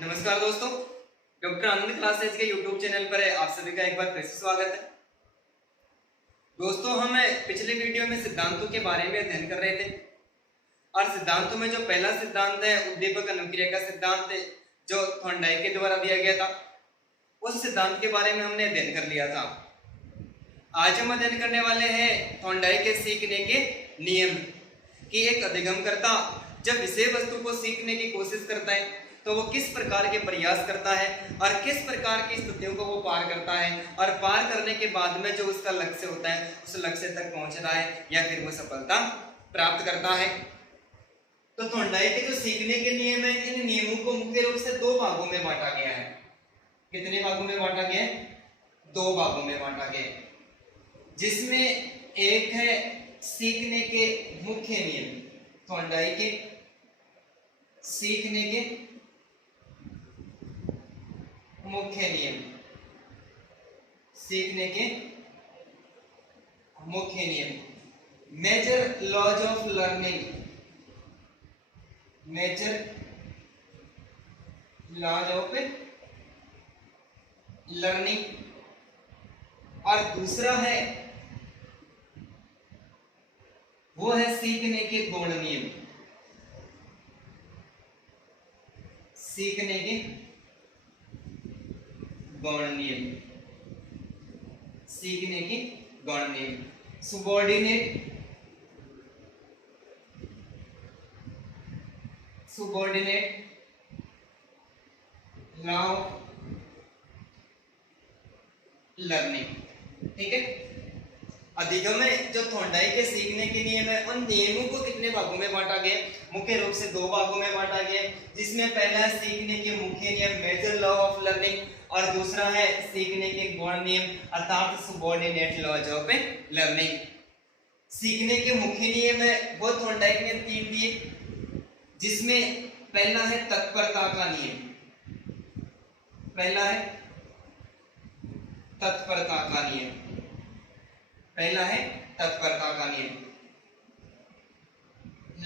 नमस्कार दोस्तों, डॉक्टर आनंद क्लासेज के यूट्यूब चैनल पर आप सभी का एक बार फिर से स्वागत है। दोस्तों, हम पिछले वीडियो में सिद्धांतों के बारे में अध्ययन कर रहे थे और सिद्धांतों में जो पहला सिद्धांत है उद्दीपक अनुक्रिया का सिद्धांत जो थॉर्नडाइक के द्वारा दिया गया था, उस सिद्धांत के बारे में हमने अध्ययन कर लिया था। आज हम अध्ययन करने वाले हैं थॉर्नडाइक के सीखने के नियम कि एक अधिगमकर्ता जब विषय वस्तु को सीखने की कोशिश करता है तो वो किस प्रकार के प्रयास करता है और किस प्रकार की स्थितियों को वो पार करता है और पार करने के बाद में जो उसका लक्ष्य होता है उस लक्ष्य तक पहुंच रहा है या फिर वो सफलता प्राप्त करता है। तो थॉर्नडाइक के जो सीखने के नियम है, इन नियमों को मुख्य रूप से दो भागों में बांटा गया है। कितने भागों में बांटा गया है? दो भागों में बांटा गया है, जिसमें एक है सीखने के मुख्य नियम, थॉर्नडाइक के सीखने के मुख्य नियम, सीखने के मुख्य नियम, major laws of learning, major laws of learning. और दूसरा है वो है सीखने के गौण नियम, सीखने के गौण नियम, सीखने के गौण नियम, सुबॉर्डिनेट लॉ ऑफ लर्निंग। ठीक है। अधिगम में जो थॉर्नडाइक के सीखने के नियम है, उन नियमों को कितने भागों में बांटा गया? मुख्य रूप से दो भागों में बांटा गया, जिसमें पहला है सीखने के मुख्य नियम, मेजर लॉ ऑफ लर्निंग, और दूसरा है सीखने के गौण नियम अर्थात सबऑर्डिनेट लॉज ऑफ लर्निंग। सीखने के मुख्य नियम है वो थॉर्नडाइक ने 3 दिए, जिसमें पहला है तत्परता का नियम, पहला है तत्परता का नियम, पहला है तत्परता का नियम,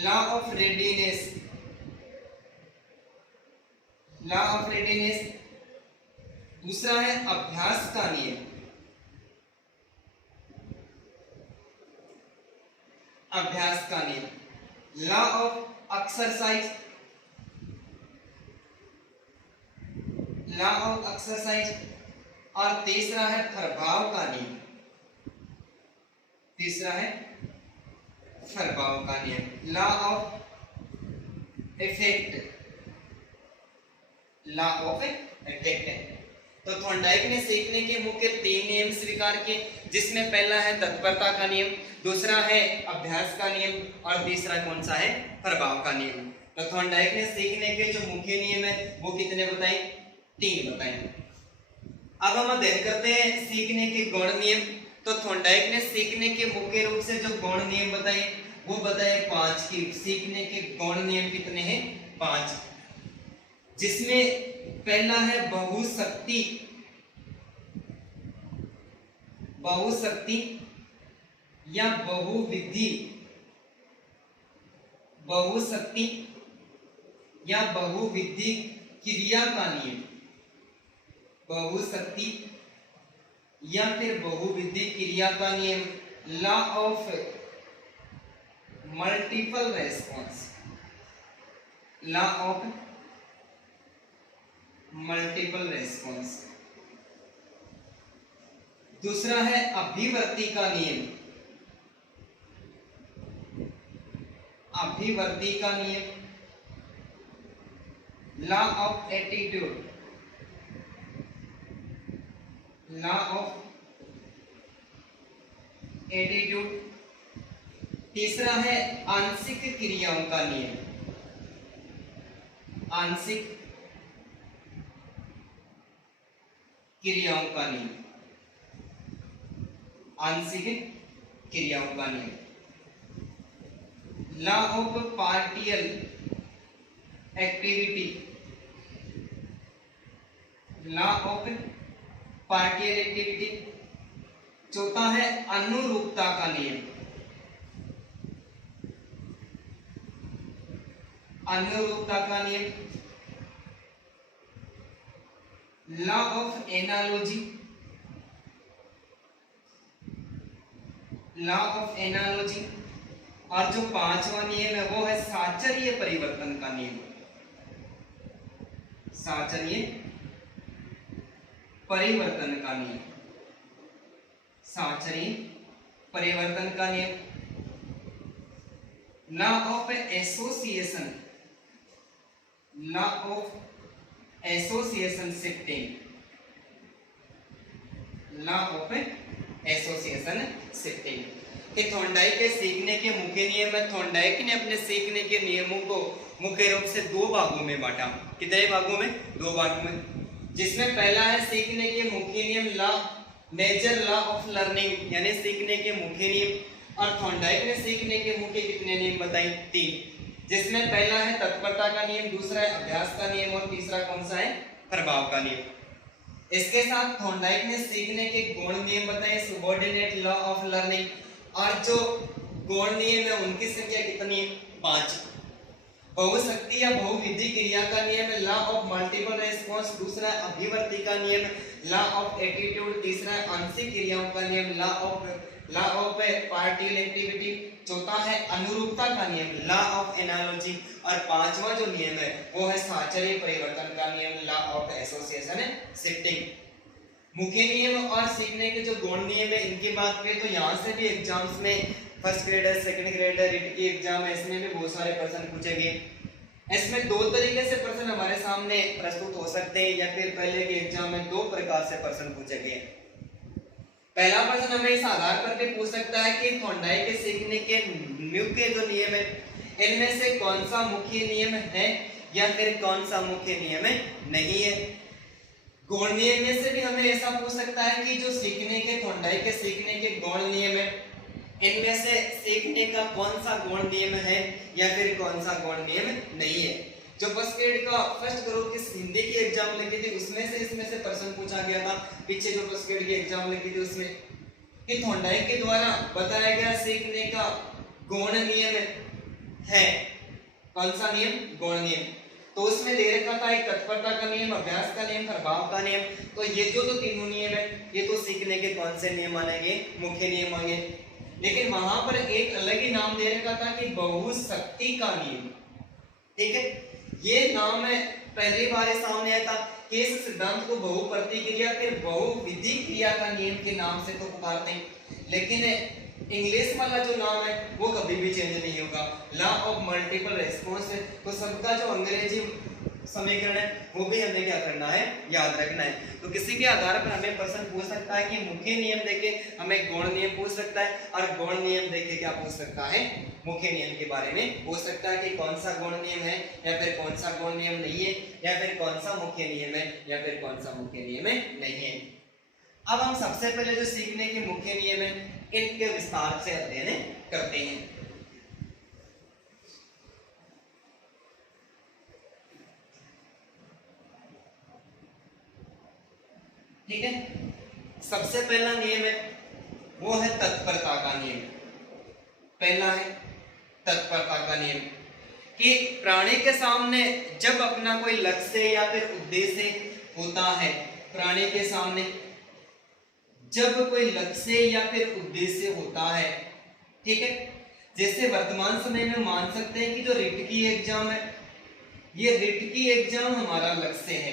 law of readiness, law of readiness. दूसरा है अभ्यास का नियम, अभ्यास का नियम, law of exercise, law of exercise. और तीसरा है प्रभाव का नियम, तीसरा है प्रभाव का नियम, law of effect, law of effect. तो थॉर्नडाइक ने सीखने के मुख्य 3 नियम स्वीकार किए, जिसमें पहला है तत्परता का नियम, दूसरा है अभ्यास का नियम और तीसरा कौन सा है? प्रभाव का नियम। तो थॉर्नडाइक ने सीखने के जो मुख्य नियम है वो कितने बताए? 3 बताए। अब हम अध्ययन करते हैं सीखने के गौण नियम। तो थॉर्नडाइक ने सीखने के मुख्य रूप से जो गौण नियम बताए वो बताए 5 की। सीखने के गौण नियम कितने हैं? 5, जिसमें पहला है बहुशक्ति, बहुशक्ति या बहुविधि, बहुशक्ति या बहुविधि क्रिया का नियम, बहुशक्ति या फिर बहुविधि क्रिया का नियम, law of multiple response, law of multiple response. दूसरा है अभिवर्ती का नियम, अभिवर्ती का नियम, law of attitude, law of attitude. तीसरा है आंशिक क्रियाओं का नियम, आंशिक क्रियाओं का नियम, आंशिक क्रियाओं का नियम, law of partial activity, law of partial activity. चौथा है अनुरूपता का नियम, अनुरूपता का नियम। Law of analogy, law of analogy. और जो पांचवा नियम है वो है साचर्य परिवर्तन का नियम, साचर्य परिवर्तन का नियम, साचर्य परिवर्तन का नियम। Law of association, law of association shifting, law of association shifting. कि थॉर्नडाइक के सीखने के मुख्य नियम है। थॉर्नडाइक ने अपने सीखने के नियमों को मुख्य रूप से दो भागों में बांटा। कितने भागों में? दो भागों में। जिसमें पहला है सीखने के मुख्य नियम, law major law of learning, यानी सीखने के मुख्य नियम। और थॉर्नडाइक ने सीखने के मुख्य कितने नियम बताए? 3। जिसमें पहला है तत्परता का नियम, दूसरा है अभ्यास का नियम और तीसरा कौन सा है? प्रभाव का नियम। इसके साथ थॉर्नडाइक ने सीखने के गौण नियम बताए, सबऑर्डिनेट लॉ ऑफ लर्निंग। और जो गौण नियम है उनकी संख्या कितनी है? 5। बहुशक्ति या बहुविधि क्रिया का नियम है लॉ ऑफ मल्टीपल रेस्पॉन्स, दूसरा है अभिवर्ती का नियम, लॉ ऑफ एटीट्यूड, तीसरा है आंशिक क्रियाओं का नियम, लॉ ऑफ पार्शियल एक्टिविटी, चौथा है अनुरूपता का नियम, लॉ ऑफ एनालॉजी। और पांचवा जो नियम है वो है साचर्य परिवर्तन का नियम, लॉ ऑफ एसोसिएशन शिफ्टिंग। मुख्य नियम और सीखने के जो गौण नियम है इनकी बात करें तो यहाँ से भी एग्जाम्स में first grader, second grader, writ की एग्जाम है, इसमें भी बहुत सारे प्रश्न पूछे गए। इसमें दो तरीके से प्रश्न हमारे सामने प्रस्तुत हो सकते हैं, या फिर पहले के एग्जाम में दो प्रकार से प्रश्न पूछे गए। पहला प्रश्न हमें इस आधार पर भी पूछ सकता है कि थॉर्नडाइक के सीखने के मुख्य जो नियम है इनमें से कौन सा मुख्य नियम है या फिर कौन सा मुख्य नियम नहीं है। गौण नियम में से भी हमें ऐसा पूछ सकता है कि जो सीखने के थॉर्नडाइक के सीखने के गौण नियम है इनमें से सीखने का कौन सा गौण नियम है या फिर कौन सा गौण नियम नहीं है। जो फर्स्ट ग्रेड का फर्स्ट ग्रुप की हिंदी की एग्जाम लगी थी उसमें से इसमें से प्रश्न पूछा गया था। पीछे जो फर्स्ट ग्रेड की एग्जाम लगी थी उसमें कि थॉर्नडाइक के द्वारा बताया गया सीखने का गौण नियम है कौन सा नियम? गौण नियम। तो उसमें दे रखा था एक तत्परता का नियम, अभ्यास का नियम, प्रभाव का नियम। तो ये जो तीनों नियम है ये तो सीखने के कौन से नियम मानेंगे? मुख्य नियम मांगे। लेकिन वहां पर एक अलग ही नाम दे रखा था कि बहुशक्ति का नियम। ठीक है, ये नाम है पहली बार सामने आया था कि इस सिद्धांत को बहुप्रति क्रिया फिर बहुविधि क्रिया का नियम के नाम से तो पुकारते हैं, लेकिन इंग्लिश वाला जो नाम है वो कभी भी चेंज नहीं होगा, लॉ ऑफ मल्टीपल रेस्पॉन्स है। तो सबका जो अंग्रेजी समीकरण है वो भी हमें क्या करना है? याद रखना है। तो किसी भी आधार पर हमें प्रश्न पूछ सकता है कि मुख्य नियम देके हमें गौण नियम पूछ सकता है, और गौण नियम देके क्या पूछ सकता है? मुख्य नियम के बारे में पूछ सकता है कि कौन सा गौण नियम है या फिर कौन सा गौण नियम नहीं है, या फिर कौन सा मुख्य नियम है या फिर कौन सा मुख्य नियम नहीं है। अब हम सबसे पहले जो सीखने के मुख्य नियम है इनके विस्तार से अध्ययन करते हैं। ठीक है, सबसे पहला नियम है वो है तत्परता का नियम। पहला है तत्परता का नियम कि प्राणी के सामने जब अपना कोई लक्ष्य या फिर उद्देश्य होता है, प्राणी के सामने जब कोई लक्ष्य या फिर उद्देश्य होता है, ठीक है, जैसे वर्तमान समय में मान सकते हैं कि जो रिट की एग्जाम है, ये रिट की एग्जाम हमारा लक्ष्य है।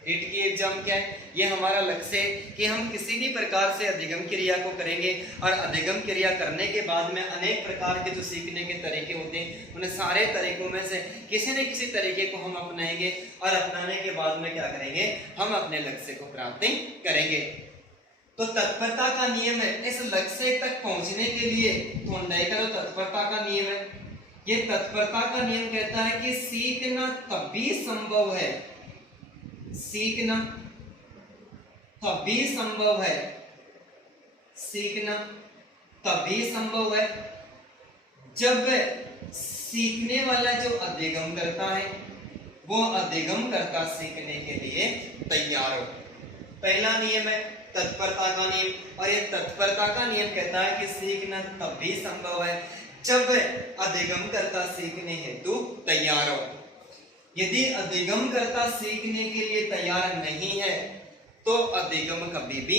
रिट की एग्जाम क्या है? ये हमारा लक्ष्य है कि हम किसी भी प्रकार से अधिगम क्रिया को करेंगे, और अधिगम क्रिया करने के बाद में अनेक प्रकार के जो सीखने के तरीके होते हैं उन सारे तरीकों में से किसी न किसी तरीके को हम अपनाएंगे, और अपनाने के बाद में क्या करेंगे? हम अपने लक्ष्य को प्राप्त करेंगे। तो तत्परता का नियम है इस लक्ष्य तक पहुंचने के लिए थॉर्नडाइक का तत्परता का नियम है, ये तत्परता का नियम कहता है कि सीखना तभी संभव है, सीखना तभी संभव है, सीखना तभी संभव है जब सीखने वाला जो अधिगम करता है वो अधिगम करता सीखने के लिए तैयार हो। पहला नियम है तत्परता का नियम, और ये तत्परता का नियम कहता है कि सीखना तभी संभव है जब अधिगम करता सीखने हेतु तैयार हो। यदि अधिगम करता सीखने के लिए तैयार नहीं है तो अधिगम कभी भी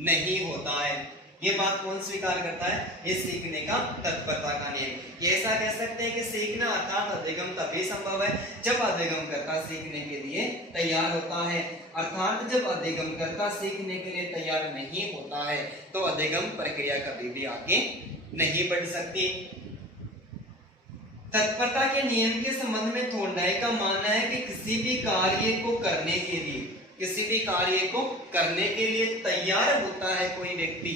नहीं होता है। ये बात कौन स्वीकार करता है? ये सीखने का तत्परता का नियम। ये ऐसा कह सकते हैं कि सीखना अर्थात अधिगम तभी संभव है जब अधिगम करता सीखने के लिए तैयार होता है, अर्थात जब अधिगम करता सीखने के लिए तैयार नहीं होता है तो अधिगम प्रक्रिया कभी भी आगे नहीं बढ़ सकती। तत्परता के नियम के संबंध में थॉर्नडाइक का मानना है कि किसी भी कार्य को करने के लिए तैयार होता है कोई व्यक्ति,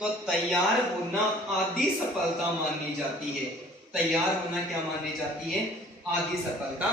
तो तैयार होना आदि सफलता मानी जाती है। तैयार होना क्या मानी जाती है? आदि सफलता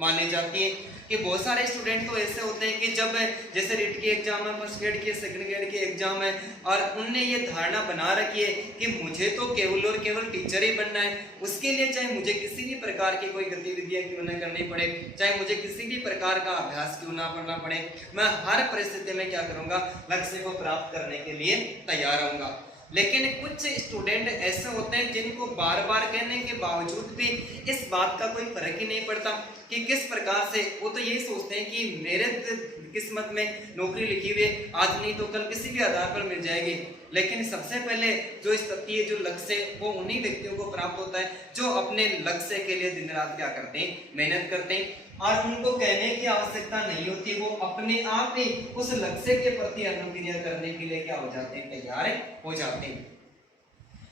मानी जाती है। कि बहुत सारे स्टूडेंट तो ऐसे होते हैं कि जब जैसे रीट की एग्जाम है, फर्स्ट ग्रेड की, सेकंड ग्रेड की एग्जाम है, और उनने ये धारणा बना रखी है कि मुझे तो केवल और केवल टीचर ही बनना है, उसके लिए चाहे मुझे किसी भी प्रकार की कोई गतिविधियां क्यों न करनी पड़े, चाहे मुझे किसी भी प्रकार का अभ्यास क्यों ना करना पड़े, मैं हर परिस्थिति में क्या करूंगा? लक्ष्य को प्राप्त करने के लिए तैयार रहूंगा। लेकिन कुछ स्टूडेंट ऐसे होते हैं जिनको बार बार कहने के बावजूद भी इस बात का कोई फर्क ही नहीं पड़ता कि किस प्रकार से, वो तो यही सोचते हैं कि मेरे किस्मत में नौकरी लिखी हुई है, आज नहीं तो कल किसी भी आधार पर मिल जाएगी। लेकिन सबसे पहले जो स्थिति है, जो लक्ष्य, वो उन्हीं व्यक्तियों को प्राप्त होता है जो अपने लक्ष्य के लिए दिन रात क्या करते हैं? मेहनत करते हैं, और उनको कहने की आवश्यकता नहीं होती, वो अपने आप ही उस लक्ष्य के प्रति अनुक्रिया करने के लिए क्या हो जाते हैं? तैयार हो जाते हैं।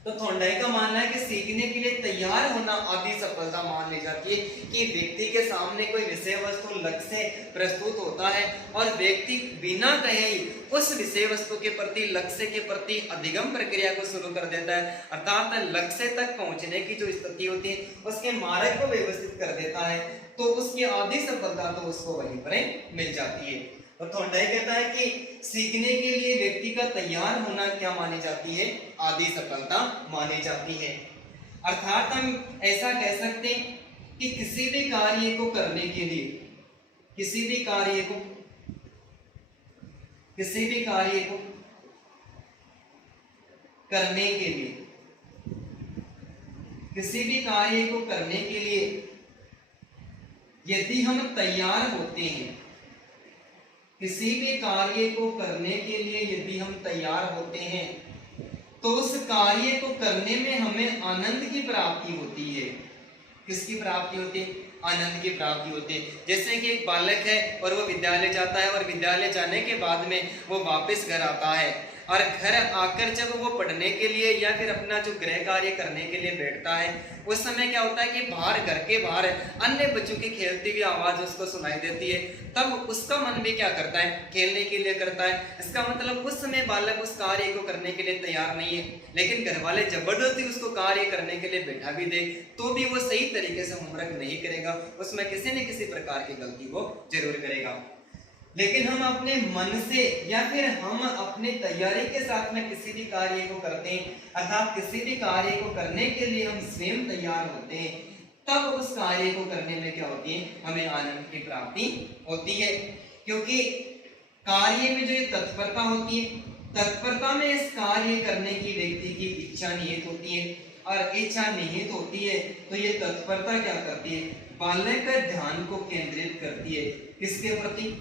तो थॉर्नडाइक का मानना है कि सीखने के लिए तैयार होना आदि सफलता मान ली जाती है कि व्यक्ति के सामने कोई विषय वस्तु लक्ष्य प्रस्तुत होता है और व्यक्ति बिना कहे ही उस विषय वस्तु के प्रति, लक्ष्य के प्रति अधिगम प्रक्रिया को शुरू कर देता है, अर्थात लक्ष्य तक पहुंचने की जो स्थिति होती है उसके मार्ग को व्यवस्थित कर देता है, तो उसकी आदि सफलता तो उसको वहीं पर मिल जाती है। तो थॉर्नडाइक कहता है कि सीखने के लिए व्यक्ति का तैयार होना क्या मानी जाती है? आदि सफलता मानी जाती है। अर्थात हम ऐसा कह सकते हैं कि किसी भी कार्य को करने के लिए, किसी भी कार्य को करने के लिए यदि हम तैयार होते हैं, किसी भी कार्य को करने के लिए यदि हम तैयार होते हैं तो उस कार्य को करने में हमें आनंद की प्राप्ति होती है। किसकी प्राप्ति होती है? आनंद की प्राप्ति होती है। जैसे कि एक बालक है और वो विद्यालय जाता है और विद्यालय जाने के बाद में वो वापस घर आता है, और घर आकर जब वो पढ़ने के लिए या फिर अपना जो गृह कार्य करने के लिए बैठता है, उस समय क्या होता है कि बाहर, घर के बाहर अन्य बच्चों की खेलती हुई आवाज उसको सुनाई देती है, तब उसका मन भी क्या करता है? खेलने के लिए करता है। इसका मतलब उस समय बालक उस कार्य को करने के लिए तैयार नहीं है, लेकिन घर वाले जबरदस्ती उसको कार्य करने के लिए बैठा भी दे तो भी वो सही तरीके से होमवर्क नहीं करेगा, उसमें किसी न किसी प्रकार की गलती वो जरूर करेगा। लेकिन हम अपने मन से या फिर हम अपने तैयारी के साथ में किसी भी कार्य को करते हैं, अर्थात किसी भी कार्य को करने के लिए हम स्वयं तैयार होते हैं, तब उस कार्य को करने में क्या होती है? हमें आनंद की प्राप्ति होती है। क्योंकि कार्य में जो ये तत्परता होती है, तत्परता में इस कार्य करने की व्यक्ति की इच्छा निहित होती है, और इच्छा निहित होती है तो ये तत्परता क्या करती है? बालक का ध्यान को केंद्रित करती है। किसके प्रति?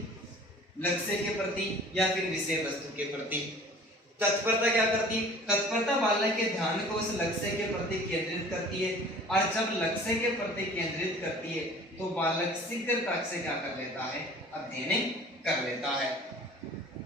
लक्ष्य के प्रति या फिर विषय वस्तु के प्रति। तत्परता क्या करती है? तत्परता बालक के ध्यान को उस लक्ष्य के प्रति केंद्रित करती है, और जब लक्ष्य के प्रति केंद्रित करती है तो बालक शीघ्रता से क्या कर लेता है? अध्ययन कर लेता है।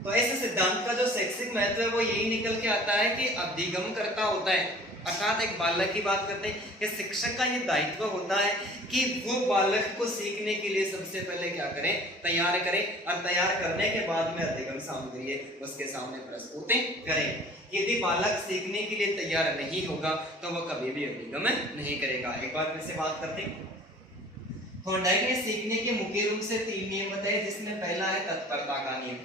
तो ऐसे सिद्धांत का जो शैक्षिक महत्व है वो यही निकल के आता है कि अधिगम करता होता है, अर्थात एक बालक की बात करते हैं कि शिक्षक का ये दायित्व होता है कि वो बालक को सीखने के लिए सबसे पहले क्या करें? तैयार करें, और तैयार करने के बाद में अधिगम सामग्री उसके सामने प्रस्तुत करें। यदि बालक सीखने के लिए तैयार नहीं होगा तो वह कभी भी अधिगम नहीं करेगा। एक बार फिर से बात करते हैं। थॉर्नडाइक ने सीखने के मुख्य रूप से 3 नियम बताए, जिसमें पहला है तत्परता का नियम।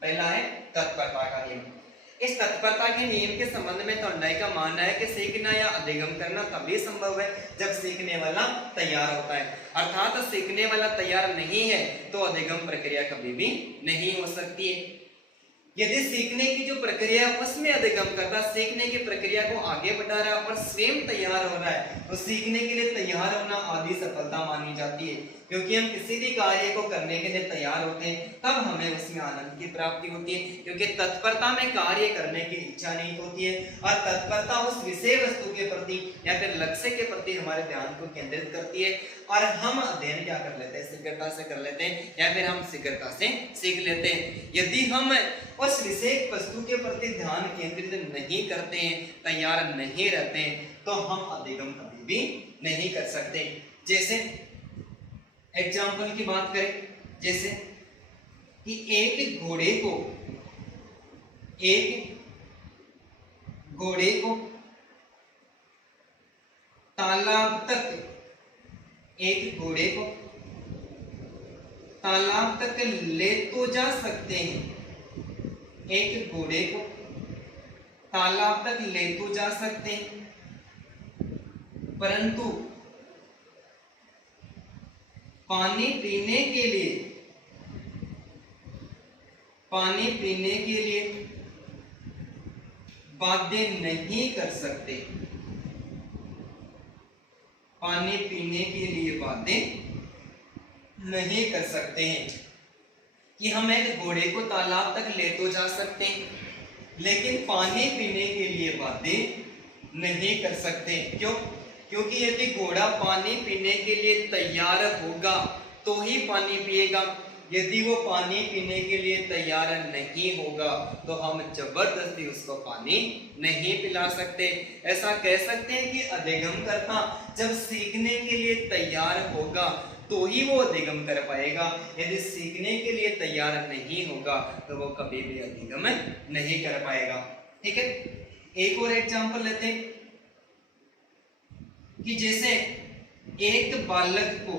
पहला है तत्परता का नियम। इस तत्परता के नियम के संबंध में थॉर्नडाइक का मानना है कि सीखना या अधिगम करना तभी संभव है जब सीखने वाला तैयार होता है, अर्थात सीखने वाला तैयार नहीं है तो अधिगम प्रक्रिया कभी भी नहीं हो सकती है। यदि सीखने की जो प्रक्रिया है उसमें अधिगम करता, सीखने की प्रक्रिया को आगे बढ़ा रहा है और स्वयं तैयार हो रहा है, तो सीखने के लिए तैयार होना आदि सफलता मानी जाती है। क्योंकि हम किसी भी कार्य को करने के लिए तैयार होते हैं तब हमें उसमें आनंद की प्राप्ति होती है, क्योंकि तत्परता में कार्य करने की इच्छा नहीं होती है और तत्परता उस विषय वस्तु के प्रति या फिर लक्ष्य के प्रति हमारे ध्यान को केंद्रित करती है और हम अध्ययन क्या कर लेते हैं, शीघ्रता से कर लेते हैं या फिर हम शीघ्रता से सीख लेते हैं। यदि हम उस विषय वस्तु के प्रति ध्यान केंद्रित नहीं करते हैं, तैयार नहीं रहते हैं, तो हम अधिगम कभी भी नहीं कर सकते। जैसे एग्जाम्पल की बात करें, जैसे कि एक घोड़े को तालाब तक ले तो जा सकते हैं, एक घोड़े को तालाब तक ले तो जा सकते हैं, परंतु पानी पीने के लिए बाध्य नहीं कर सकते, पानी पीने के लिए बाध्य नहीं कर सकते हैं। कि हम एक घोड़े को तालाब तक ले तो जा सकते हैं लेकिन पानी पीने के लिए बाध्य नहीं कर सकते। क्यों? क्योंकि यदि घोड़ा पानी पीने के लिए तैयार होगा तो ही पानी पिएगा, यदि वो पानी पीने के लिए तैयार नहीं होगा तो हम जबरदस्ती उसको पानी नहीं पिला सकते। ऐसा कह सकते हैं कि अधिगम करता जब सीखने के लिए तैयार होगा तो ही वो अधिगम कर पाएगा, यदि सीखने के लिए तैयार नहीं होगा तो वो कभी भी अधिगम नहीं कर पाएगा। ठीक है, एक और एग्जांपल लेते हैं कि जैसे एक बालक को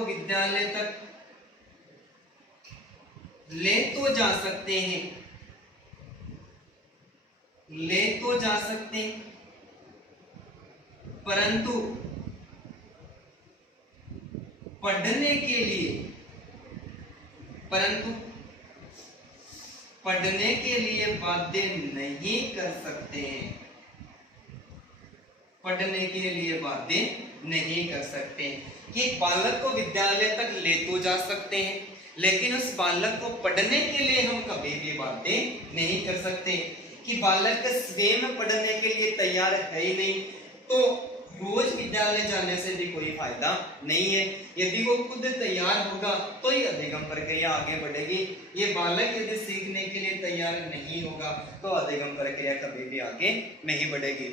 विद्यालय तक ले तो जा सकते हैं, परंतु पढ़ने के लिए बाध्य नहीं कर सकते हैं, पढ़ने के लिए बाध्य नहीं कर सकते। कि बालक को विद्यालय तक ले तो जा सकते हैं लेकिन उस बालक को पढ़ने के लिए हम कभी भी बाध्य नहीं कर सकते। कि बालक स्वयं पढ़ने के लिए तैयार है ही नहीं तो रोज विद्यालय जाने से भी कोई फायदा नहीं है। यदि वो खुद तैयार होगा तो ही अधिगम प्रक्रिया आगे बढ़ेगी। ये बालक यदि सीखने के लिए तैयार नहीं होगा तो अधिगम प्रक्रिया कभी भी आगे नहीं बढ़ेगी।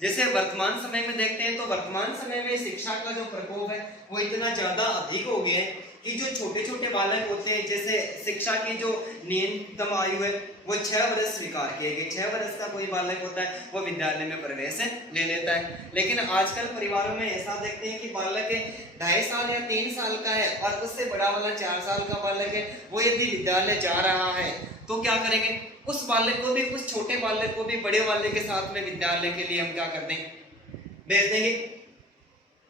जैसे वर्तमान समय में देखते हैं तो वर्तमान समय में शिक्षा का जो प्रकोप है वो इतना ज्यादा अधिक हो गया है कि जो छोटे छोटे बालक होते हैं, जैसे शिक्षा की जो न्यूनतम आयु है वो 6 वर्ष स्वीकार किए गए। 6 वर्ष का कोई बालक होता है वो विद्यालय में प्रवेश ले लेता है। लेकिन आजकल परिवारों में ऐसा देखते हैं कि बालक 2.5 साल या 3 साल का है और उससे बड़ा वाला 4 साल का बालक है, वो यदि विद्यालय जा रहा है तो क्या करेंगे, उस बालक को भी, उस छोटे बालक को भी बड़े वाले के साथ में विद्यालय के लिए हम क्या कर देंगे, भेज देंगे।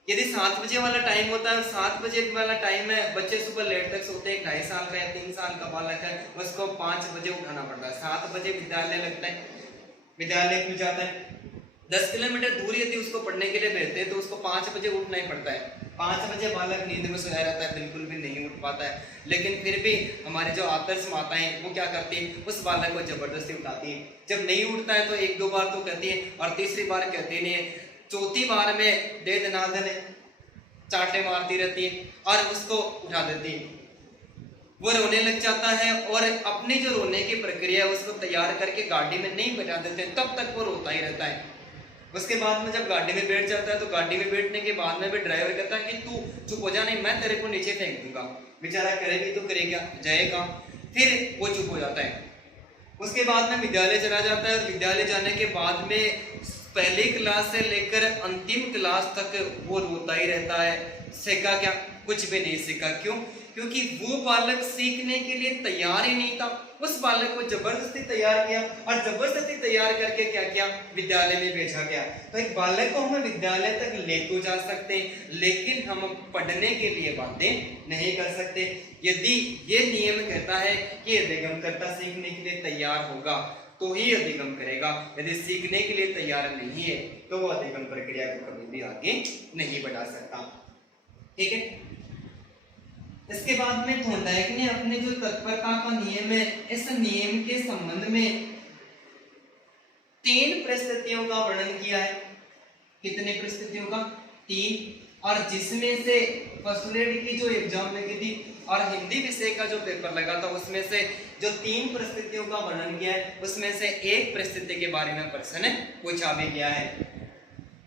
यदि 7 बजे वाला टाइम होता है, 7 बजे वाला टाइम है, बच्चे सुबह लेट तक सोते हैं, 2.5 साल का या 3 साल का बालक है, उसको 5 बजे उठाना पड़ता है, 7 बजे विद्यालय लगता है, विद्यालय खुल जाता है। 10 किलोमीटर दूर यदि उसको पढ़ने के लिए भेजते हैं तो उसको 5 बजे उठना ही पड़ता है। 5 बजे बालक नींद में सोया रहता है, बिल्कुल भी नहीं उठ पाता है। लेकिन फिर भी हमारी जो आदर्श माताएं वो क्या करती है, उस बालक को जबरदस्ती उठाती है। जब नहीं उठता है तो 1-2 बार तो कहती है और तीसरी बार कहती नहीं है, चौथी बार में दे दनादन चाटे मारती रहती है और उसको उठा देती है। वो रोने लग जाता है और अपनी जो रोने की प्रक्रिया है उसको तैयार करके गाड़ी में नहीं बैठा देते, तब तक वो रोता ही रहता है। उसके बाद में जब गाड़ी में बैठ जाता है तो गाड़ी में बैठने के बाद में भी ड्राइवर कहता है कि तू चुप हो जा, नहीं मैं तेरे को नीचे फेंक दूंगा। बेचारा करेगी तो करेगा, जाएगा, फिर वो चुप हो जाता है। उसके बाद में विद्यालय चला जाता है और विद्यालय जाने के बाद में पहली क्लास से लेकर अंतिम क्लास तक वो रोता ही रहता है। सीखा क्या? कुछ भी नहीं सीखा। क्यों? क्योंकि वो बालक सीखने के लिए तैयार ही नहीं था। उस बालक को जबरदस्ती तैयार किया और जबरदस्ती तैयार करके क्या किया, विद्यालय में भेजा गया। तो एक बालक को हम विद्यालय तक ले तो जा सकते हैं, लेकिन हम पढ़ने के लिए बाध्य नहीं कर सकते। यदि ये नियम कहता है कि अधिगमकर्ता सीखने के लिए तैयार होगा तो ही अधिगम करेगा, यदि सीखने के लिए तैयार नहीं है तो वो अधिगम प्रक्रिया को कभी भी आगे नहीं बढ़ा सकता। ठीक है। इसके बाद में थॉर्नडाइक ने अपने जो तत्परता का नियम है, इस नियम के संबंध में 3 परिस्थितियों का वर्णन किया है। कितने परिस्थितियों का? 3। और जिसमें से फर्स्ट ग्रेड की जो एग्जाम लगी थी और हिंदी विषय का जो पेपर लगा था, उसमें से जो 3 परिस्थितियों का वर्णन किया है, उसमें से एक परिस्थिति के बारे में प्रश्न पूछा भी गया है।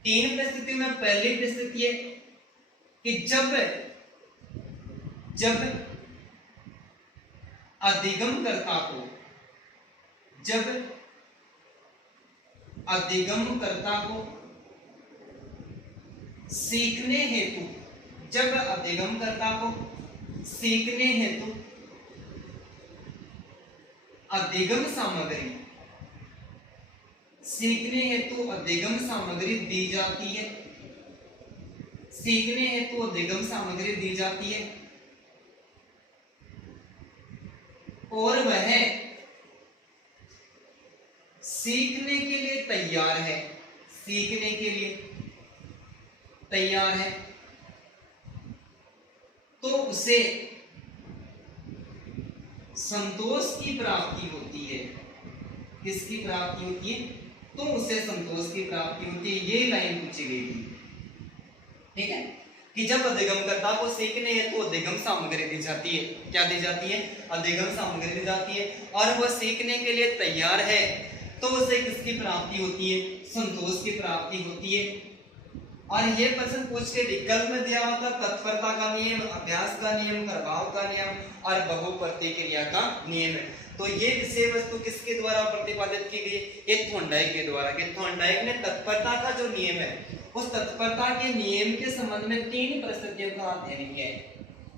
3 परिस्थितियों में पहली परिस्थिति है कि जब अधिगमकर्ता को सीखने हेतु अधिगम सामग्री दी जाती है और वह सीखने के लिए तैयार है तो उसे संतोष की प्राप्ति होती है। किसकी प्राप्ति होती है? तो उसे संतोष की प्राप्ति होती है। ये लाइन पूछी गई थी। ठीक है, कि जब अधिगमकर्ता को सीखने है तो अधिगम सामग्री दी जाती है। क्या दी जाती है? अधिगम सामग्री दी जाती है। और वह सीखने के लिए तैयार है तो उसे किसकी प्राप्ति होती है? संतोष की प्राप्ति होती है। और ये प्रश्न पूछ के विकल्प में दिया हुआ था तत्परता का नियम, अभ्यास का नियम, प्रभाव का नियम और बहुप्रतिक्रिया का नियम। तो ये विषय वस्तु किसके द्वारा प्रतिपादित की गई? ये थॉर्नडाइक के द्वारा। कि थॉर्नडाइक ने तत्परता का जो नियम है, उस तत्परता के नियम के संबंध में 3 परिस्थितियों का अध्ययन किया है।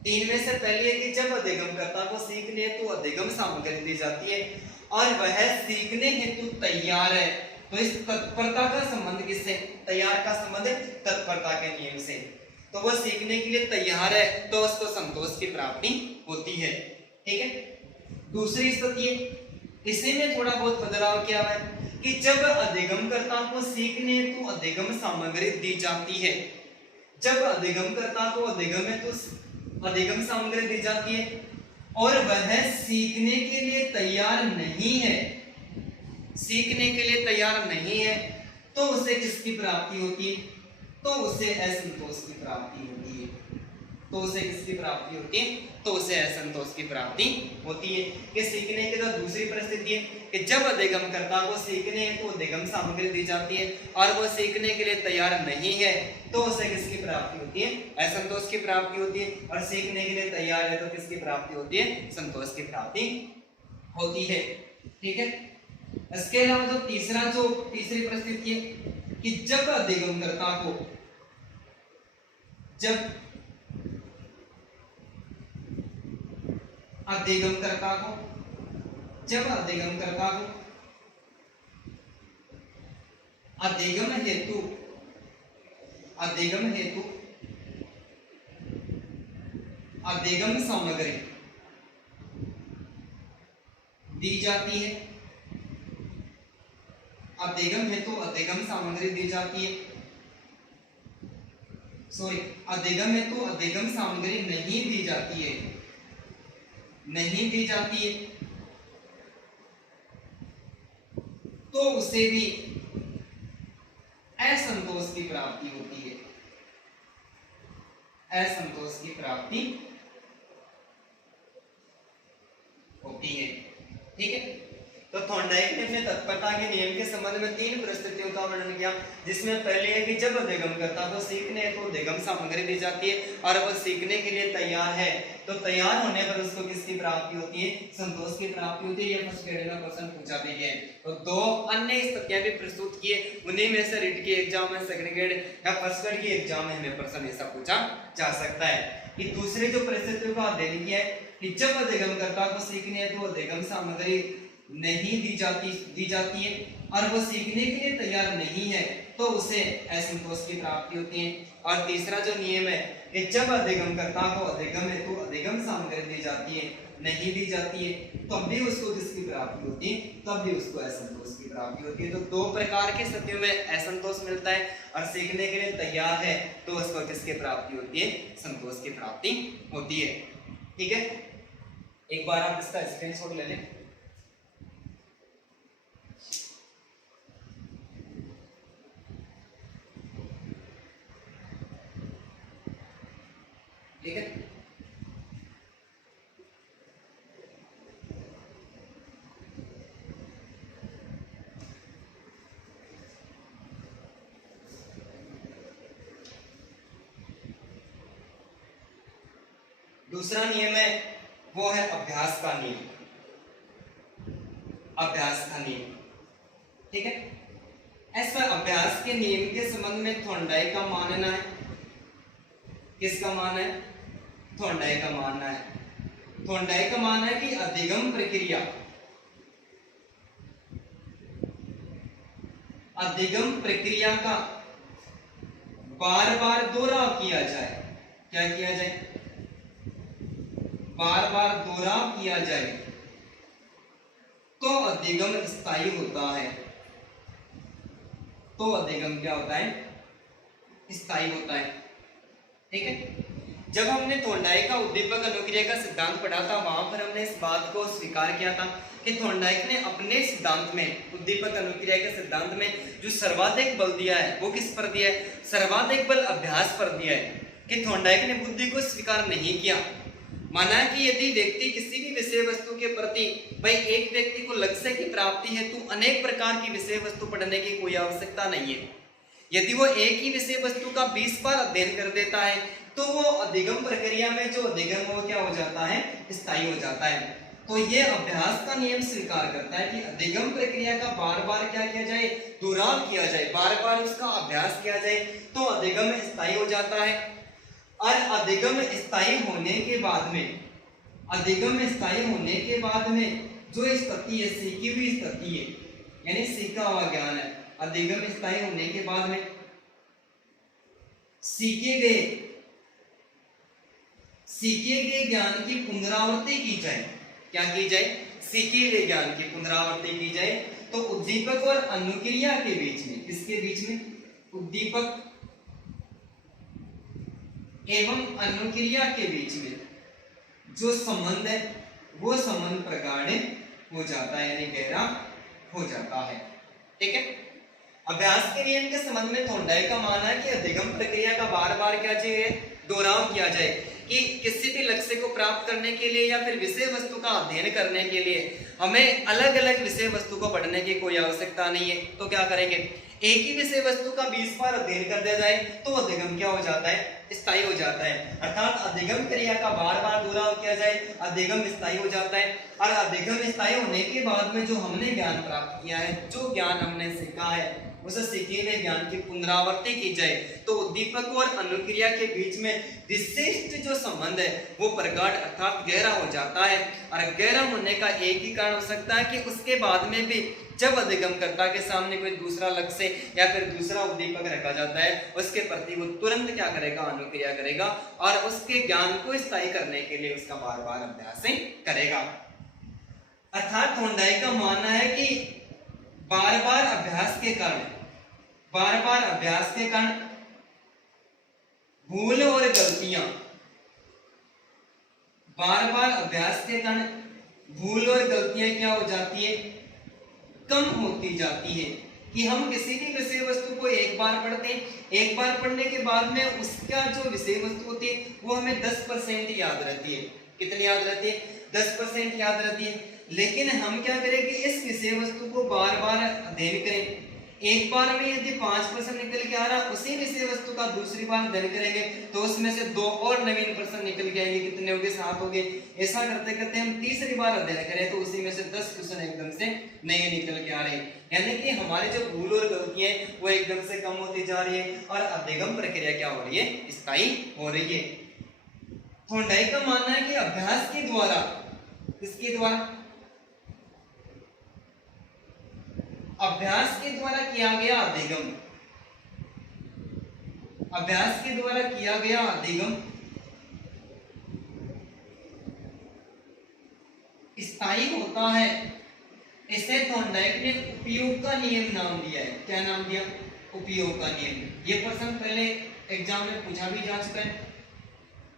3 में से पहली है कि जब अधिगमकर्ता को सीखने हेतु अधिगम सामग्री दी जाती है और वह सीखने हेतु तैयार है। तो इस तत्परता का संबंध किससे? तैयार का संबंध तत्परता के नियम से। तो वह सीखने के लिए तैयार है तो उसको संतोष की प्राप्ति होती है। ठीक है। दूसरी स्थिति है, इसी में थोड़ा बहुत बदलाव किया है कि जब अधिगमकर्ता को सीखने हेतु अधिगम सामग्री दी जाती है। जब अधिगमकर्ता को अधिगम सामग्री दी जाती है और वह सीखने के लिए तैयार नहीं है, तो उसे किसकी प्राप्ति होती है? तो उसे असंतोष की प्राप्ति होती है। तो उसे किसकी प्राप्ति होती है? तो उसे असंतोष की प्राप्ति होती है। कि सीखने की तो दूसरी परिस्थिति है कि जब अधिगमकर्ता को सीखने हेतु अधिगम सामग्री दी जाती है और वह सीखने के लिए तैयार नहीं है, तो उसे किसकी प्राप्ति होती है? असंतोष की प्राप्ति होती है। और सीखने के लिए तैयार है तो किसकी प्राप्ति होती है? संतोष की प्राप्ति होती है। ठीक है। इसके अलावा जो तीसरी परिस्थिति है कि जब अधिगमकर्ता को अधिगम हेतु अधिगम सामग्री दी जाती है। अधिगम हेतु अधिगम सामग्री दी जाती है। अधिगम हेतु अधिगम सामग्री नहीं दी जाती है तो उसे भी असंतोष की प्राप्ति होती है। असंतोष की प्राप्ति होती है। ठीक है। तो थॉर्नडाइक ने अपने तत्परता के नियम के संबंध में 3 परिस्थितियों का वर्णन किया, जिसमें पहले है कि जब अधिगमकर्ता को सीखने हेतु तो अधिगम सामग्री दी जाती है और वह सीखने के लिए तैयार है, तो तैयार होने पर उसको किसकी प्राप्ति होती है? संतोष की प्राप्ति होती है। ये फर्स्ट ग्रेड का क्वेश्चन पूछा भी है। तो 2 अन्य स्थितियां भी प्रस्तुत किए, उन्हीं में से रीट की एग्जाम में, सेकंड ग्रेड या फर्स्ट ग्रेड की एग्जाम में हमें प्रश्न ऐसा पूछा जा सकता है। कि दूसरे जो परिस्थितियों का अध्ययन किया है कि जब अधिगमकर्ता को सीखने है तो अधिगम सामग्री नहीं दी जाती है और वो सीखने के लिए तैयार नहीं है तो उसे असंतोष की प्राप्ति होती है। और तीसरा जो नियम है कि जब अधिगमकर्ता को अधिगम है तो अधिगम सामग्री दी जाती है, नहीं दी जाती है तब भी उसको किसकी प्राप्ति होती है, तब भी उसको असंतोष की प्राप्ति होती है। तो दो प्रकार के स्थितियों में असंतोष मिलता है और सीखने के लिए तैयार है तो उसको किसकी प्राप्ति होती है, संतोष की प्राप्ति होती है। ठीक है, एक बार आप इसका स्क्रीनशॉट ले लें। ठीक है, दूसरा नियम है वो है अभ्यास का नियम। अभ्यास का नियम, ठीक है। ऐसा अभ्यास के नियम के संबंध में थॉर्नडाइक का मानना है, किसका मानना है, थॉर्नडाइक का मानना है। थॉर्नडाइक का मानना है कि अधिगम प्रक्रिया, अधिगम प्रक्रिया का बार बार दोहराव किया जाए। क्या किया जाए, बार बार दोहराव किया जाए तो अधिगम स्थायी होता है। तो अधिगम क्या होता है, स्थायी होता है। ठीक है, जब हमने थॉर्नडाइक का उद्दीपक अनुक्रिया का सिद्धांत पढ़ा था वहां पर हमने इस बात को स्वीकार किया था कि थॉर्नडाइक ने अपने सिद्धांत में, उद्दीपक अनुक्रिया के सिद्धांत में जो सर्वाधिक बल दिया है वो किस पर दिया है, सर्वाधिक बल अभ्यास पर दिया है। कि थॉर्नडाइक ने बुद्धि को स्वीकार नहीं किया, माना कि यदि व्यक्ति किसी भी विषय वस्तु के प्रति, भाई एक व्यक्ति को लक्ष्य की प्राप्ति हेतु अनेक प्रकार की विषय वस्तु पढ़ने की कोई आवश्यकता नहीं है। यदि वो एक ही विषय वस्तु का 20 बार अध्ययन कर देता है तो वो अधिगम प्रक्रिया में जो अधिगम वो क्या हो जाता है, स्थायी हो जाता है। तो ये अभ्यास का नियम स्वीकार करता है कि अधिगम प्रक्रिया का बार बार क्या किया जाए, दोहराव किया जाए, बार बार उसका अभ्यास किया जाए तो अधिगम स्थायी हो जाता है। और अधिगम स्थायी होने के बाद में, अधिगम स्थायी होने के बाद में जो स्थिति है, सीखी हुई स्थिति है, यानी सीखा हुआ ज्ञान है, अधिगम स्थायी होने के बाद में सीखे गए ज्ञान की पुनरावृत्ति की जाए। क्या की जाए, सीखे गए ज्ञान की पुनरावृत्ति की जाए। तो उद्दीपक और अनुक्रिया के बीच में, किसके बीच में, उद्दीपक एवं अनुक्रिया के बीच में जो संबंध है वो संबंध प्रगाढ़ हो जाता है, यानी गहरा हो जाता है। ठीक है, अभ्यास के नियम के संबंध में थॉर्नडाइक का मानना है कि अधिगम प्रक्रिया का बार बार क्या चाहिए, दोहराव किया जाए। कि किसी भी लक्ष्य को प्राप्त करने के लिए या फिर विषय वस्तु का अध्ययन करने के लिए हमें अलग अलग विषय वस्तु को पढ़ने की कोई आवश्यकता नहीं है। तो क्या करेंगे, एक ही विषय वस्तु का 20 बार अध्ययन कर दिया जाए तो अधिगम क्या हो जाता है, स्थायी हो जाता है। अर्थात अधिगम क्रिया का बार बार दोहराव किया जाए, अधिगम स्थायी हो जाता है। और अधिगम स्थायी होने के बाद में जो हमने ज्ञान प्राप्त किया है, जो ज्ञान हमने सीखा है, उसे सीखे हुए ज्ञान की पुनरावृत्ति की जाए तो उद्दीपक और अनुक्रिया के बीच में विशिष्ट जो संबंध है वो प्रगाढ़ अर्थात गहरा हो जाता है। और गहरा होने का एक ही कारण हो सकता है कि उसके बाद में भी जब अधिगमकर्ता के सामने कोई दूसरा लक्ष्य या फिर दूसरा उद्दीपक रखा जाता है, उसके प्रति वो तुरंत क्या करेगा, अनुक्रिया करेगा और उसके ज्ञान को स्थायी करने के लिए उसका बार बार अभ्यास करेगा। अर्थात थॉर्नडाइक का मानना है कि बार बार अभ्यास के कारण, बार बार अभ्यास के कारण भूल और गलतियां, बार बार अभ्यास के कारण भूल और गलतियां क्या हो जाती है, कम होती जाती है। कि हम किसी भी विषय वस्तु को एक बार पढ़ते हैं, एक बार पढ़ने के बाद में उसका जो विषय वस्तु होती है वो हमें 10% याद रहती है। कितनी याद रहती है, 10% याद रहती है। लेकिन हम क्या करें कि इस विषय वस्तु को बार बार अध्ययन करें, एक बार में यदि 5% निकल के आ रहा, उसी विषय वस्तु का दूसरी बार अध्ययन करेंगे तो उसमें से 2 और नवीन प्रश्न निकल के आएंगे। कितने हो गए, 7 हो गए। ऐसा करते करते हम तीसरी बार अध्ययन करें तो उसी में से 10 क्वेश्चन एकदम से नए निकल के आ रहे हैं। यानी कि हमारे जो भूल और गलतियां हैं वो एकदम से कम होती जा रही है और अधिगम प्रक्रिया क्या हो रही है, स्थायी हो रही है। थॉर्नडाइक का मानना है कि अभ्यास के द्वारा, किसके द्वारा, अभ्यास के द्वारा किया गया अधिगम, अभ्यास के द्वारा किया गया अधिगम स्थायी होता है। इसे थॉर्नडाइक ने उपयोग का नियम नाम दिया है। क्या नाम दिया? उपयोग का नियम। ये प्रश्न पहले एग्जाम में पूछा भी जा चुका है।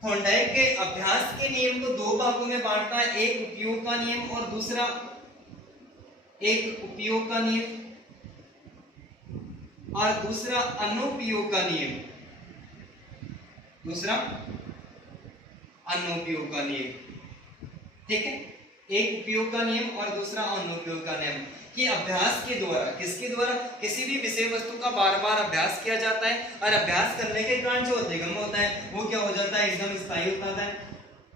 थॉर्नडाइक के अभ्यास के नियम को दो भागों में बांटता है, एक उपयोग का नियम और दूसरा, एक उपयोग का नियम और दूसरा अनुपयोग का नियम, दूसरा अनुपयोग का नियम। ठीक है, एक उपयोग का नियम और दूसरा अनुपयोग का नियम। कि अभ्यास के द्वारा, किसके द्वारा, किसी भी विषय वस्तु का बार बार अभ्यास किया जाता है और अभ्यास करने के कारण जो अधिगम होता है वो क्या हो जाता है? एकदम स्थायी होता है।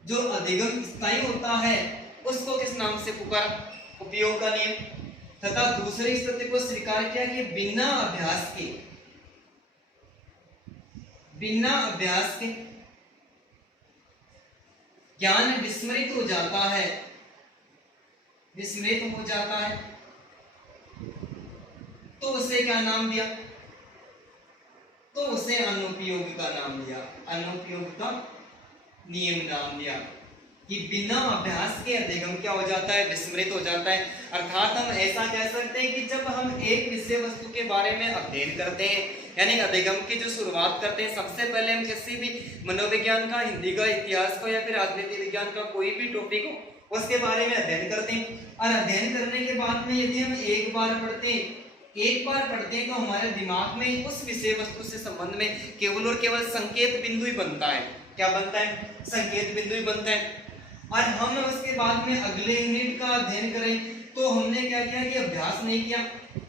जो अधिगम स्थायी होता है उसको किस नाम से पुकारा? उपयोग का नियम। तथा दूसरी स्थिति को स्वीकार किया कि बिना अभ्यास के, बिना अभ्यास के ज्ञान विस्मृत हो जाता है, विस्मृत हो जाता है, तो उसे क्या नाम दिया? तो उसे अनुपयोग का नाम दिया, अनुपयोग का नियम नाम दिया। कि बिना अभ्यास के अधिगम क्या हो जाता है? विस्मृत हो जाता है। अर्थात हम ऐसा कह सकते हैं कि जब हम एक विषय वस्तु के बारे में अध्ययन करते हैं, यानी अधिगम की जो शुरुआत करते हैं, सबसे पहले हम किसी भी मनोविज्ञान का, हिंदी का, इतिहास का या फिर राजनीति विज्ञान का कोई भी टॉपिक हो उसके बारे में अध्ययन करते हैं। और अध्ययन करने के बाद में यदि हम एक बार पढ़ते हैं तो हमारे दिमाग में उस विषय वस्तु से संबंध में केवल और केवल संकेत बिंदु ही बनता है। क्या बनता है? संकेत बिंदु ही बनता है। और हम उसके बाद में अगले यूनिट का अध्ययन करें तो हमने क्या किया कि अभ्यास नहीं किया,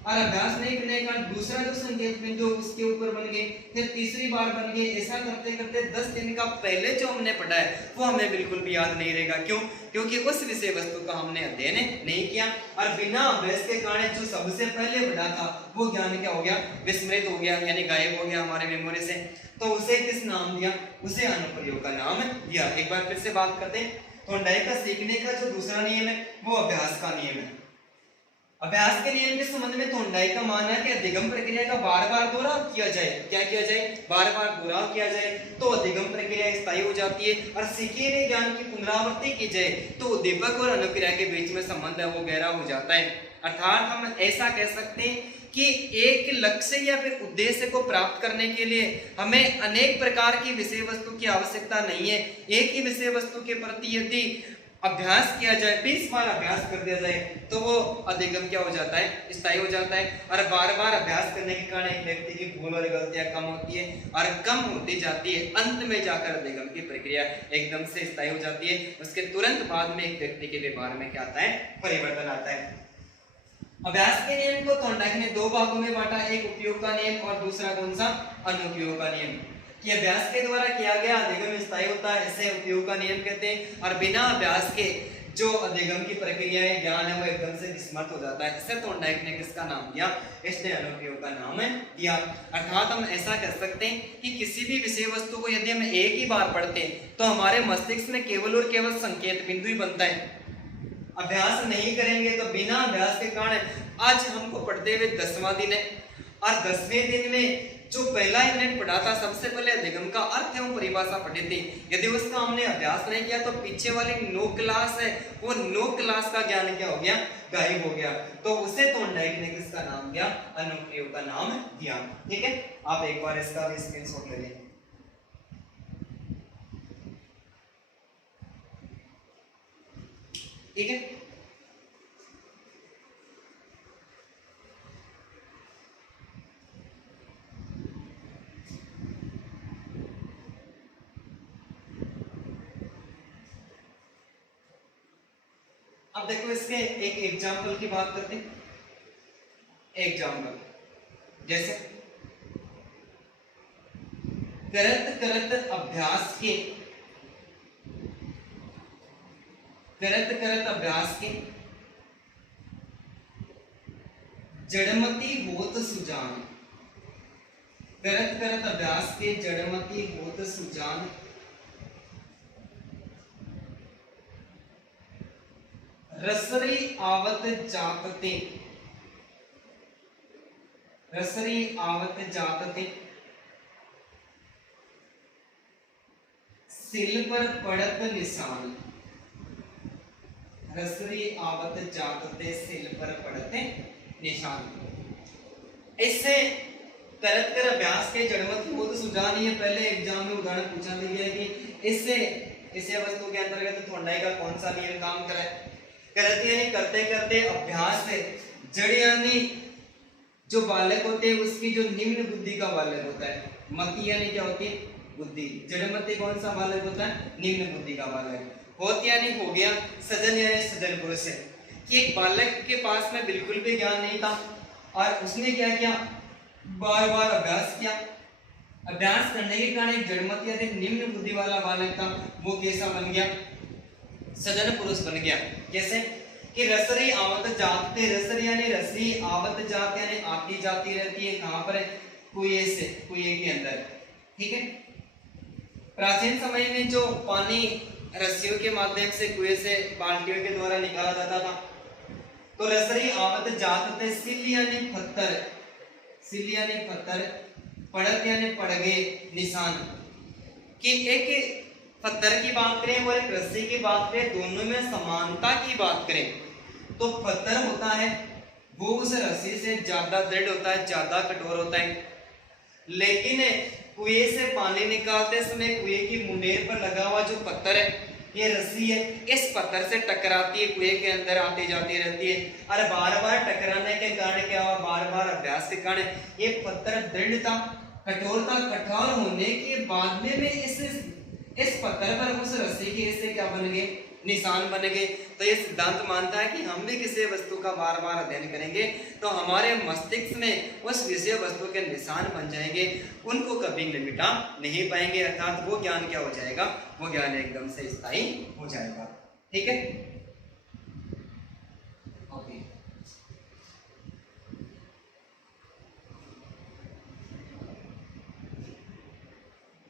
और अभ्यास नहीं करने का दूसरा जो संकेत बिंदु उसके ऊपर बन गए, फिर तीसरी बार बन गए। ऐसा करते करते 10 दिन का पहले जो हमने पढ़ा है वो हमें बिल्कुल भी याद नहीं रहेगा। क्यों? क्योंकि उस विषय वस्तु का हमने अध्ययन नहीं किया, और बिना अभ्यास के कारण जो सबसे पहले पढ़ा था वो ज्ञान क्या हो गया? विस्मृत हो गया, यानी गायब हो गया हमारे मेमोरी से। तो उसे किस नाम दिया? उसे अनुप्रयोग का नाम दिया। एक बार फिर से बात करते हैं। थॉर्नडाइक का सीखने का जो दूसरा नियम है वो अभ्यास का नियम है। अभ्यास के नियम के संबंध में थॉर्नडाइक का मानना है कि अधिगम प्रक्रिया का बार बार दोहराव किया जाए। क्या किया जाए? बार बार दोहराव किया जाए तो अधिगम प्रक्रिया स्थायी हो जाती है, और सीखे गए ज्ञान की पुनरावृत्ति की जाए तो उद्दीपक और अनुक्रिया के बीच में संबंध है वो गहरा हो जाता है। अर्थात हम ऐसा कह सकते हैं कि एक लक्ष्य या फिर उद्देश्य को प्राप्त करने के लिए हमें अनेक प्रकार की विषय वस्तु की आवश्यकता नहीं है। एक ही विषय वस्तु के प्रति यदि अभ्यास किया जाए, 20 बार अभ्यास कर दिया जाए तो वो अधिगम क्या हो जाता है? स्थायी हो जाता है। और बार बार अभ्यास करने के कारण एक व्यक्ति की भूल और गलतियां कम होती है और कम होती जाती है। अंत में जाकर अधिगम की प्रक्रिया एकदम से स्थायी हो जाती है। उसके तुरंत बाद में एक व्यक्ति के व्यवहार में क्या आता है? परिवर्तन आता है। अभ्यास के नियम को थॉर्नडाइक ने दो भागों में बांटा, एक उपयोग का नियम और दूसरा कौन सा? अनुपयोग का नियम। कि अभ्यास के द्वारा किया गया अधिगम स्थायी होता है, इसे उपयोग का नियम कहते हैं। और बिना अभ्यास के जो अधिगम की प्रक्रिया है, ज्ञान है, वो एकदम से विस्मृत हो जाता है। इसे थॉर्नडाइक ने किसका नाम दिया? इसने अनुपयोग का नाम दिया। अर्थात हम ऐसा कह सकते हैं कि किसी भी विषय वस्तु को यदि हम एक ही बार पढ़ते हैं तो हमारे मस्तिष्क में केवल और केवल संकेत बिंदु ही बनता है। अभ्यास नहीं करेंगे तो बिना अभ्यास के कारण, आज हमको पढ़ते हुए 10वां दिन है, और 10वें दिन में जो पहला यूनिट पढ़ा था, सबसे पहले अधिगम का अर्थ एवं परिभाषा पढ़ी थी। यदि उसका हमने अभ्यास नहीं किया तो पीछे वाली 9 क्लास है, वो 9 क्लास का ज्ञान क्या हो गया? गायब हो गया। तो उसे थॉर्नडाइक ने किसका नाम दिया? अनुप्रयोग का नाम दिया। ठीक है, आप एक बार इसका भी स्क्रीनशॉट ले लें। ठीक है, अब देखो इसके एक एग्जाम्पल की बात करते हैं। एग्जाम्पल जैसे करत करत अभ्यास के, करत करत अभ्यास के जड़मती होत सुजान, करत करत अभ्यास के जड़मती होत सुजान, रसरी आवत जातते, रसरी आवत जातते, सिल पर पड़त निशान, रसरी आवत जातते सिल पर पड़ते निशान। इससे करत कर अभ्यास के जड़मत वो तो सुझा नहीं है, पहले एग्जाम में उदाहरण पूछा गया है कि इससे इस वस्तु के अंतर्गत थोड़ाई का कौन सा नियम काम करे। करत यानी करते करते अभ्यास से जड़ यानी जो बालक होते हैं उसकी जो निम्न बुद्धि का बालक होता है, मति यानी क्या होती है बुद्धि, जड़मति कौन सा बालक होता है निम्न बुद्धि का बालक। होत यानी हो गया, सजन यानी सजन पुरुष है कि एक बालक के पास में बिल्कुल भी ज्ञान नहीं था और उसने क्या किया, बार बार अभ्यास किया। अभ्यास करने के कारण एक जड़मति यानी निम्न बुद्धि वाला बालक था, वो कैसा बन गया, सजन पुरुष बन गया। कैसे कि रसरी आवत जाते, रसरी यानी रसी, आवत जात यानी आती जाती रहती है, कहां पर, कुएं से, कुएं के अंदर। ठीक है, प्राचीन समय में जो पानी रस्सियों के माध्यम से कुएं से बाल्टियों के द्वारा निकाला जाता था, तो रसरी आवत जात थे, सिल यानी पत्थर, सिल यानी पत्थर, पड़त यानी पड़ गए निशान। कि एक पत्थर की बात करें और एक रस्सी की बात करें, दोनों में समानता की बात करें तो पत्थर होता है वो उस रस्सी से ज्यादा दृढ़ होता है, ज्यादा कठोर होता है। लेकिन कुएं से पानी निकालते समय कुएं की मुंडेर पर लगा हुआ जो पत्थर है, ये रस्सी है, इस पत्थर से टकराती है, कुएं के अंदर आती जाती रहती है और बार बार टकराने के कारण क्या हुआ, बार बार अभ्यास के कारण ये पत्थर दृढ़ता, कठोरता, कठोर होने के बाद में इस पत्थर पर उस रस्सी के इससे क्या बन गए, निशान बन गए। तो ये सिद्धांत मानता है कि हम भी किसी वस्तु का बार बार अध्ययन करेंगे तो हमारे मस्तिष्क में उस विषय वस्तु के निशान बन जाएंगे, उनको कभी मिटा नहीं पाएंगे, अर्थात वो ज्ञान क्या हो जाएगा, वो ज्ञान एकदम से स्थायी हो जाएगा। ठीक है, ओके।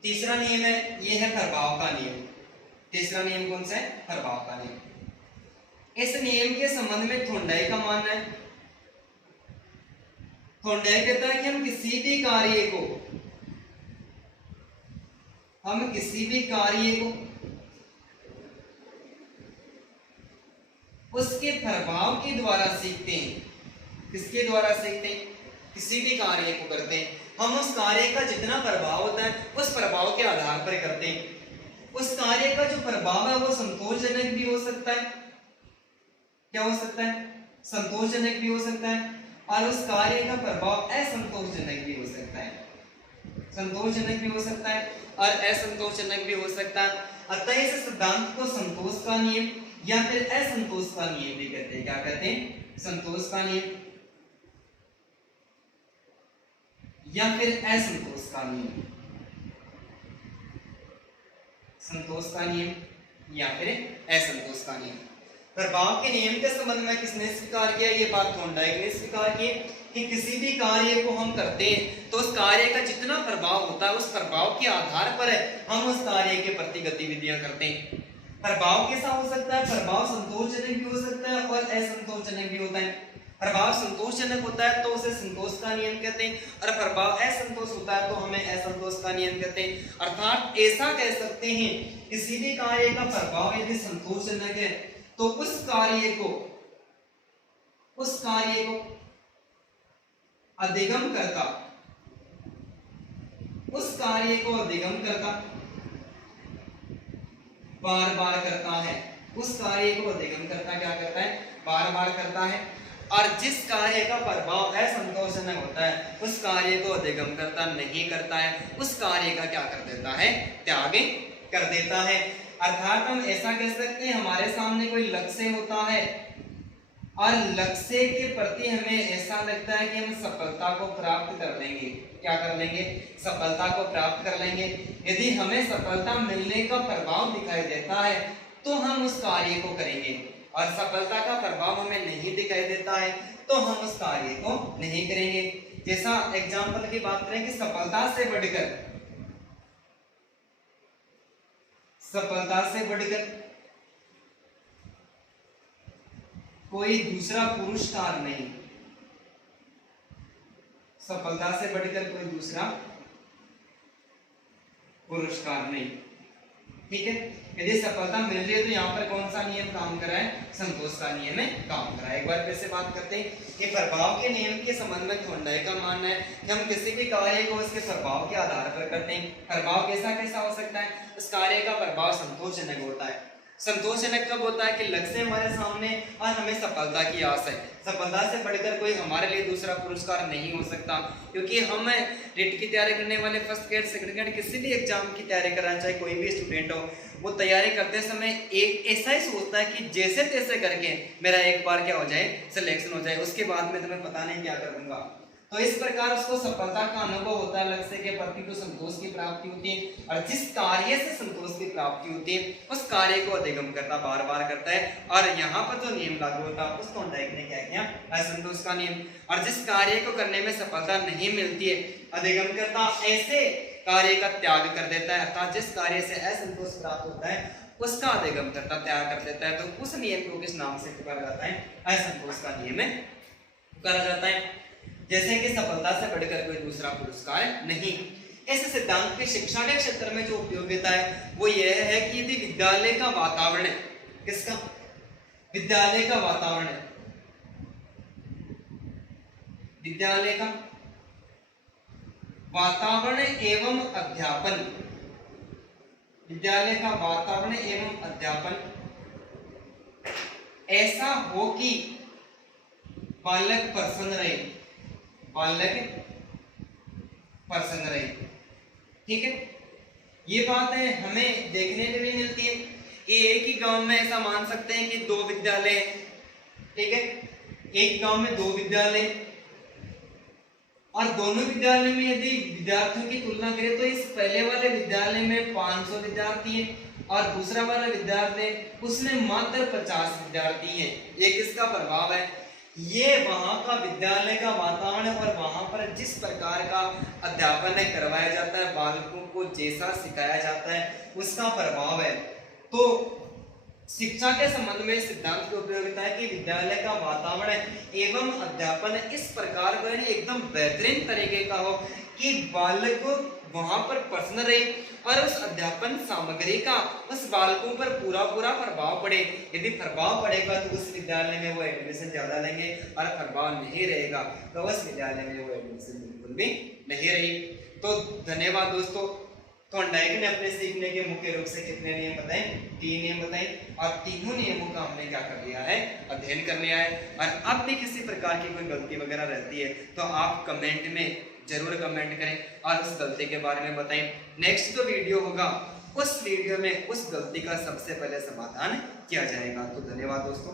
तीसरा नियम है, ये है प्रभाव का नियम। तीसरा नियम कौन सा है, प्रभाव का नियम। इस नियम के संबंध में थोंडाई का मानना है, थोंडाई कहता है कि हम किसी भी कार्य को उसके प्रभाव के द्वारा सीखते हैं। किसके द्वारा सीखते हैं, किसी भी कार्य को करते हैं हम, उस कार्य का जितना प्रभाव होता है उस प्रभाव के आधार पर करते हैं। उस कार्य का जो प्रभाव है वो संतोषजनक भी हो सकता है, क्या हो सकता है, संतोषजनक भी हो सकता है, और उस कार्य का प्रभाव असंतोषजनक भी हो सकता है, संतोषजनक भी हो सकता है और असंतोषजनक भी हो सकता है। अतः इस सिद्धांत को संतोष का नियम या फिर असंतोष का नियम भी कहते हैं। क्या कहते हैं, संतोष का नियम या फिर असंतोष का नियम, संतोष का नियम या फिर असंतोष का नियम। प्रभाव के नियम के संबंध में किसने स्वीकार किया, ये बात थोंडाइक ने स्वीकार की कि किसी भी कार्य को हम करते हैं तो उस कार्य का जितना प्रभाव होता है उस प्रभाव के आधार पर हम उस कार्य के प्रति गतिविधियां करते हैं। प्रभाव कैसा हो सकता है, प्रभाव संतोषजनक भी हो सकता है और असंतोषजनक भी होता है। प्रभाव संतोषजनक होता है तो उसे संतोष का नियम कहते हैं, और प्रभाव असंतोष होता है तो हमें असंतोष का नियम कहते हैं। अर्थात ऐसा कह सकते हैं, किसी भी कार्य का प्रभाव यदि संतोषजनक है तो उस कार्य को अधिगम करता, उस कार्य को अधिगम करता, बार बार करता है, उस कार्य को अधिगम करता क्या करता है, बार बार करता है। और जिस कार्य का प्रभाव असंतोषजनक होता है उस कार्य को अधिगम करता नहीं करता है, उस कार्य का क्या कर देता है, त्याग कर देता है। अर्थात हम ऐसा कह सकते हैं, हमारे सामने कोई लक्ष्य होता है और लक्ष्य के प्रति हमें ऐसा लगता है कि हम सफलता को प्राप्त कर लेंगे, क्या कर लेंगे, सफलता को प्राप्त कर लेंगे। यदि हमें सफलता मिलने का प्रभाव दिखाई देता है तो हम उस कार्य को करेंगे, और सफलता का प्रभाव हमें नहीं दिखाई देता है तो हम उस कार्य को नहीं करेंगे। जैसा एग्जाम्पल की बात करें कि सफलता से बढ़कर कोई दूसरा पुरस्कार नहीं, सफलता से बढ़कर कोई दूसरा पुरस्कार नहीं। ठीक है, यदि सफलता मिल रही है तो यहाँ पर कौन सा नियम काम कर रहा है? संतोष का नियम है काम कर रहा है। एक बार फिर से बात करते हैं कि प्रभाव के नियम के संबंध में थॉर्नडाइक का मानना है कि हम किसी भी कार्य को उसके प्रभाव के आधार पर करते हैं। प्रभाव कैसा कैसा हो सकता है? उस कार्य का प्रभाव संतोषजनक होता है। संतोषजनक कब होता है? कि लक्ष्य हमारे सामने और हमें सफलता की आस है। सफलता से बढ़कर कोई हमारे लिए दूसरा पुरस्कार नहीं हो सकता, क्योंकि हम रिट की तैयारी करने वाले, फर्स्ट ग्रेड, सेकंड ग्रेड, किसी भी एग्जाम की तैयारी करना चाहे कोई भी स्टूडेंट हो, वो तैयारी करते समय एक ऐसा ही सोचता है कि जैसे तैसे करके मेरा एक बार क्या हो जाए, सिलेक्शन हो जाए, उसके बाद में तो मैं पता नहीं क्या कर दूंगा। तो इस प्रकार उसको सफलता का अनुभव होता है, लक्ष्य के प्रति को संतोष की प्राप्ति होती है, और जिस कार्य से संतोष की प्राप्ति होती है उस कार्य को अधिगम करता, बार बार करता है। और यहाँ पर जो नियम लागू होता है उस थॉर्नडाइक ने क्या किया? असंतोष का नियम। और जिस कार्य को करने में सफलता नहीं मिलती है, अधिगम करता ऐसे कार्य का त्याग कर देता है, अर्थात जिस कार्य से असंतोष प्राप्त होता है उसका अधिगम करता, त्याग कर देता है। तो उस नियम को किस नाम से पुकारा जाता है? असंतोष का नियम पुकारा जाता है। जैसे कि सफलता से बढ़कर कोई दूसरा पुरस्कार नहीं। इस सिद्धांत की शिक्षा के क्षेत्र में जो उपयोगिता है वो यह है कि यदि विद्यालय का वातावरण है, किसका? विद्यालय का वातावरण है, विद्यालय का वातावरण एवं अध्यापन, विद्यालय का वातावरण एवं अध्यापन ऐसा हो कि बालक प्रसन्न रहे, बालक प्रसन्न रहे। ठीक है, ये बात है हमें देखने को भी मिलती है कि एक ही गांव में ऐसा मान सकते हैं कि दो विद्यालय, ठीक है, एक गांव में दो विद्यालय, और दोनों विद्यालय में यदि विद्यार्थियों की तुलना करें तो इस पहले वाले विद्यालय में 500 विद्यार्थी हैं और दूसरा वाला विद्यालय उसमें मात्र 50 विद्यार्थी हैं। ये किसका प्रभाव है? ये वहां का विद्यालय का वातावरण और वहां पर जिस प्रकार का अध्यापन करवाया जाता है, बालकों को जैसा सिखाया जाता है उसका प्रभाव है। तो शिक्षा के संबंध में सिद्धांत की उपयोगिता है कि विद्यालय का वातावरण एवं अध्यापन इस प्रकार का एकदम बेहतरीन तरीके का हो कि बालक वहां पर प्रसन्न रहे और उस अध्यापन सामग्री का उस बालकों पर पूरा पूरा प्रभाव पड़े। यदि प्रभाव पड़ेगा तो उस विद्यालय में वो एडमिशन ज्यादा लेंगे, और प्रभाव नहीं रहेगा तो उस विद्यालय में वो एडमिशन बिल्कुल भी नहीं रही। तो धन्यवाद दोस्तों। थॉर्नडाइक ने अपने सीखने के मुख्य रूप से कितने नियम बताए? 3 नियम बताए, और तीनों नियमों का हमने क्या कर लिया है? अध्ययन कर लिया है। और अब भी किसी प्रकार की कोई गलती वगैरह रहती है तो आप कमेंट में जरूर कमेंट करें और उस गलती के बारे में बताएं। नेक्स्ट जो वीडियो होगा उस वीडियो में उस गलती का सबसे पहले समाधान किया जाएगा। तो धन्यवाद दोस्तों।